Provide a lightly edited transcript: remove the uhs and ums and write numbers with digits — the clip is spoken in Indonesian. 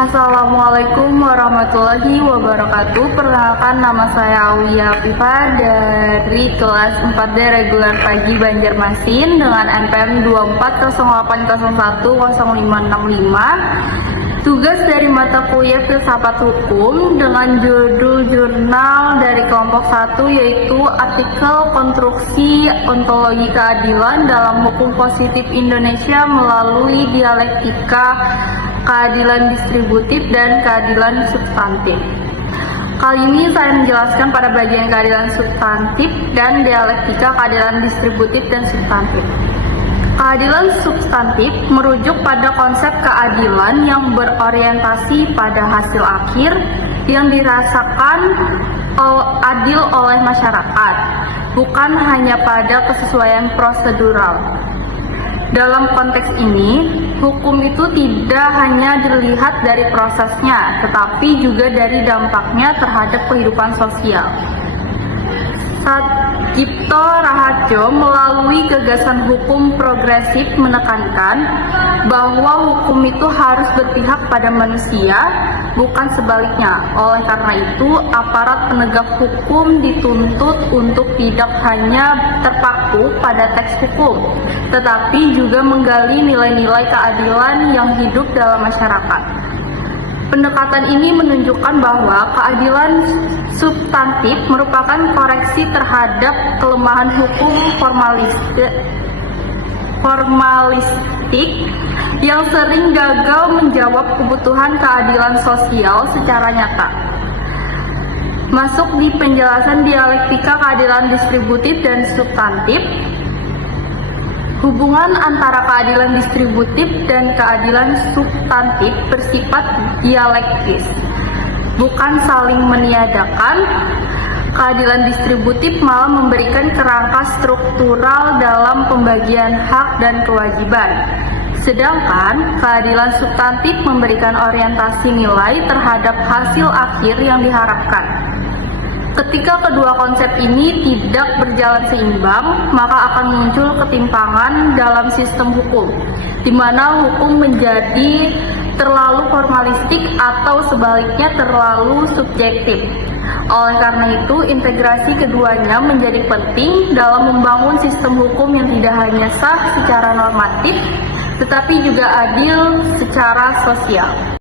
Assalamualaikum warahmatullahi wabarakatuh. Perkenalkan, nama saya Aulia Afifa dari kelas 4D reguler pagi Banjarmasin dengan NPM 2408010565. Tugas dari mata kuliah Filsafat Hukum dengan judul jurnal dari kelompok 1 yaitu artikel konstruksi ontologi keadilan dalam hukum positif Indonesia melalui dialektika keadilan distributif dan keadilan substantif. Kali ini saya menjelaskan pada bagian keadilan substantif dan dialektika keadilan distributif dan substantif. Keadilan substantif merujuk pada konsep keadilan yang berorientasi pada hasil akhir yang dirasakan adil oleh masyarakat, bukan hanya pada kesesuaian prosedural. Dalam konteks ini, hukum itu tidak hanya dilihat dari prosesnya, tetapi juga dari dampaknya terhadap kehidupan sosial. Satjipto Raharjo melalui gagasan hukum progresif menekankan bahwa hukum itu harus berpihak pada manusia, bukan sebaliknya. Oleh karena itu, aparat penegak hukum dituntut untuk tidak hanya terpaku pada teks hukum, tetapi juga menggali nilai-nilai keadilan yang hidup dalam masyarakat. Pendekatan ini menunjukkan bahwa keadilan substantif merupakan koreksi terhadap kelemahan hukum formalistik yang sering gagal menjawab kebutuhan keadilan sosial secara nyata. Masuk di penjelasan dialektika keadilan distributif dan substantif. Hubungan antara keadilan distributif dan keadilan substantif bersifat dialektis, bukan saling meniadakan. Keadilan distributif malah memberikan kerangka struktural dalam pembagian hak dan kewajiban, sedangkan keadilan substantif memberikan orientasi nilai terhadap hasil akhir yang diharapkan. Ketika kedua konsep ini tidak berjalan seimbang, maka akan muncul ketimpangan dalam sistem hukum, di mana hukum menjadi terlalu formalistik atau sebaliknya terlalu subjektif. Oleh karena itu, integrasi keduanya menjadi penting dalam membangun sistem hukum yang tidak hanya sah secara normatif, tetapi juga adil secara sosial.